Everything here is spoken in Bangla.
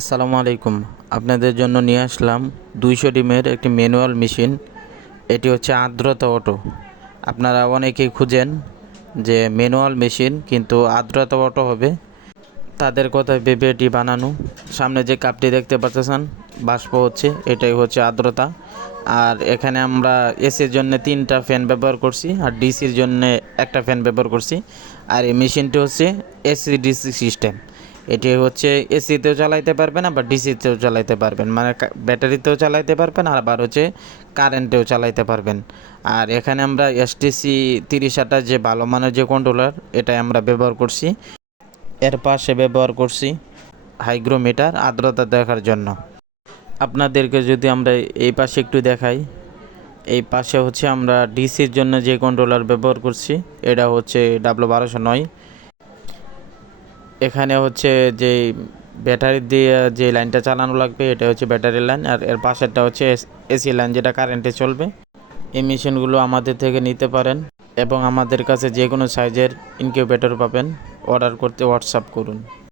আসসালামু আলাইকুম। আপনাদের জন্য নিয়ে আসলাম দুইশো ডিমের একটি ম্যানুয়াল মেশিন। এটি হচ্ছে আর্দ্রতা অটো। আপনারা অনেকেই খুঁজেন যে ম্যানুয়াল মেশিন কিন্তু আর্দ্রতা অটো হবে। তাদের কথায় ভেবে এটি বানানো। সামনে যে কাপটি দেখতে পাচ্ছেন, বাষ্প হচ্ছে, এটাই হচ্ছে আর্দ্রতা। আর এখানে আমরা এসির জন্য তিনটা ফ্যান ব্যবহার করছি আর ডিসির জন্য একটা ফ্যান ব্যবহার করছি। আর এই মেশিনটি হচ্ছে এসি ডিসি সিস্টেম। এটি হচ্ছে এসিতেও চালাইতে পারবেন, আবার ডিসিতেও চালাইতে পারবেন। মানে ব্যাটারিতেও চালাইতে পারবেন, আবার হচ্ছে কারেন্টেও চালাইতে পারবেন। আর এখানে আমরা এসটিসি তিরিশ আটাশ যে ভালো মানের যে কন্ট্রোলার এটাই আমরা ব্যবহার করছি। এর পাশে ব্যবহার করছি হাইগ্রোমিটার আর্দ্রতা দেখার জন্য। আপনাদেরকে যদি আমরা এই পাশে একটু দেখাই, এই পাশে হচ্ছে আমরা ডিসির জন্য যে কন্ট্রোলার ব্যবহার করছি, এটা হচ্ছে ডাব্লু বারোশো নয়। এখানে হচ্ছে যে ব্যাটারি দিয়ে যে লাইনটা চালানো লাগবে, এটা হচ্ছে ব্যাটারি লাইন। আর এর পাশেরটা হচ্ছে এসি লাইন যেটা কারেন্টে চলবে। এই মেশিনগুলো আমাদের থেকে নিতে পারেন এবং আমাদের কাছে যে কোনো সাইজের ইনকিউবেটর পাবেন। অর্ডার করতে হোয়াটসঅ্যাপ করুন।